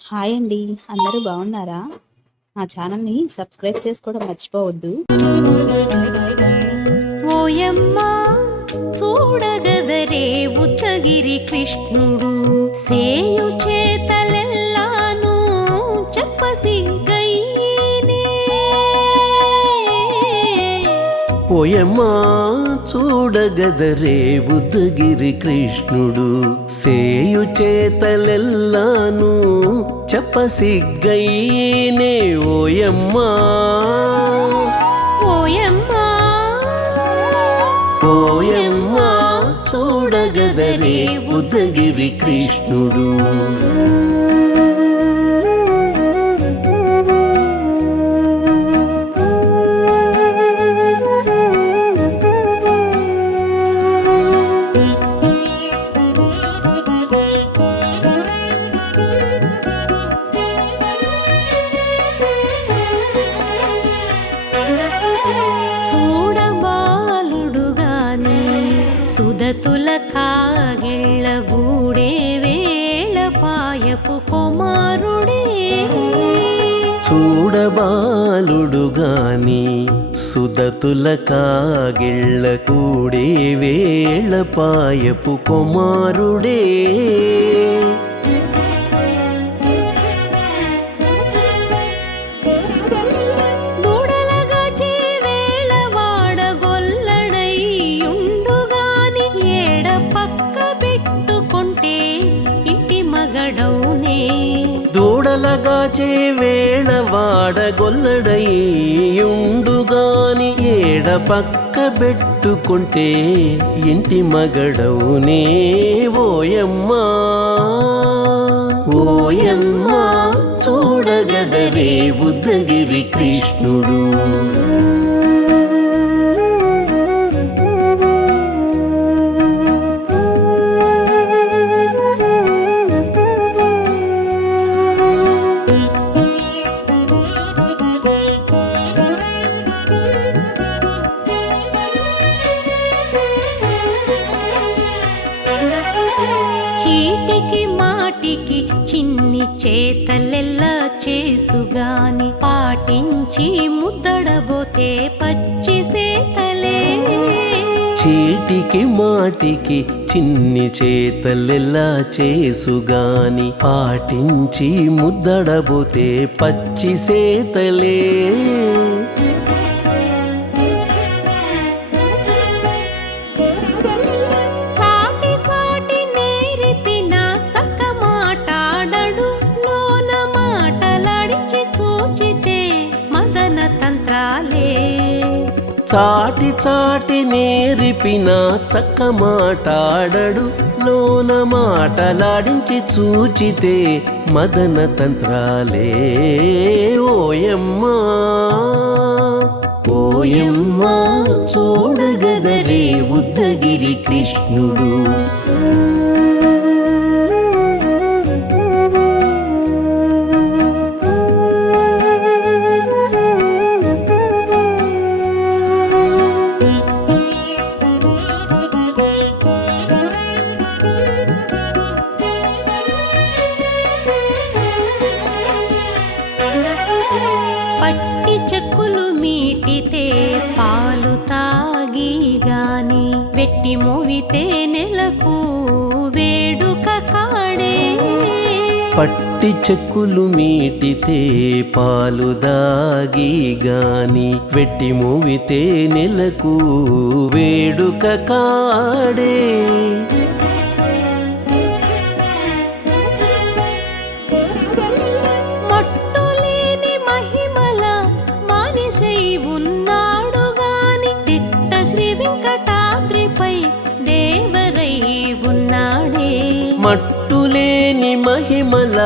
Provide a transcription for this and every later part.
Hi అండి. అందరూ బాగున్నారా? మా ఛానల్‌ని సబ్స్క్రైబ్ చేసుకోవడం మర్చిపోవద్దు. ఓయమ్మా చూడగదరే ఉత్తగిరి కృష్ణుడు సేయు చేతలెల్లాను చెప్పసిగ్గయ్యేనే. ఓయమ్మా చూడగదరే ఉద్దగిరి కృష్ణుడు సేయు చేతలెల్లాను చెప్పసిగ్గయ్యేనే. ఓయమ్మా ఓయమ్మా ఓయమ్మా చూడగదరే ఉద్దగిరి కృష్ణుడు. చూడబాలుడుగాని సుదతుల కాగిళ్ళ గూడే వేళ పాయపు కుమారుడే. చూడబాలుడుగాని సుదతుల కాగిళ్ళ కూడే వేళ పాయపు కుమారుడే. దూడలగాచే వేళ వాడగొల్లడయ్యుండుగాని ఏడ పక్క పెట్టుకుంటే ఇంటి మగడౌనే. దూడలగాచే వేళ వాడగొల్లడయ్యుండుగాని ఏడ పక్క పెట్టుకుంటే ఇంటి మగడవునే. ఓయమ్మా ఓయమ్మా చూడగదరే ఉద్దగిరి కృష్ణుడు. చీటికి మాటికి చిన్ని చేతలెల్లా చేసుగాని పాటించి ముద్దడబోతే పచ్చి సేతలే. చీటికి మాటికి చిన్ని చేతలెల్లా చేసుగాని పాటించి ముద్దడబోతే పచ్చి సేతలే. చాటి చాటి నేర్పిన చక్క మాటాడడు లోన మాటలాడించి చూచితే మదన తంత్రాలే. చాటి చాటి నేర్పిన చక్క మాటాడడు లోన మాటలాడించి చూచితే మదన తంత్రాలే. ఓయమ్మా ఓయమ్మా చూడగదరే ఉద్దగిరి కృష్ణుడు. పట్టి చెక్కులు మీటితే పాలు తాగి గాని వెట్టి మోవితే నెలకు వేడుక కాడే. పట్టి చెక్కులు మీటితే పాలు దాగి గాని వెట్టి మూవితే నెలకు వేడుక కాడే. మట్టులేని మహిమల మానిషై ఉన్నాడు గాని తిట్ట శ్రీ వెంకటాద్రిపై దేవరై ఉన్నాడే. మట్టులేని మహిమల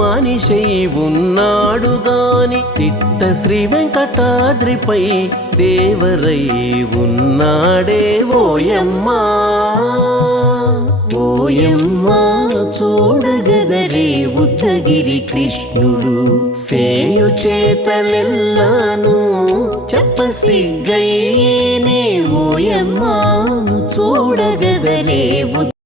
మానిషై ఉన్నాడు గాని తిట్ట శ్రీ వెంకటాద్రిపై దేవరై ఉన్నాడే. ఓయమ్మా ఓయమ్మా చూడగదరే ఉద్దగిరి కృష్ణుడు. సేయు చేతలెల్లాను చెప్పసిగ్గయ్యేనే. ఓయమ్మా చూడగదరే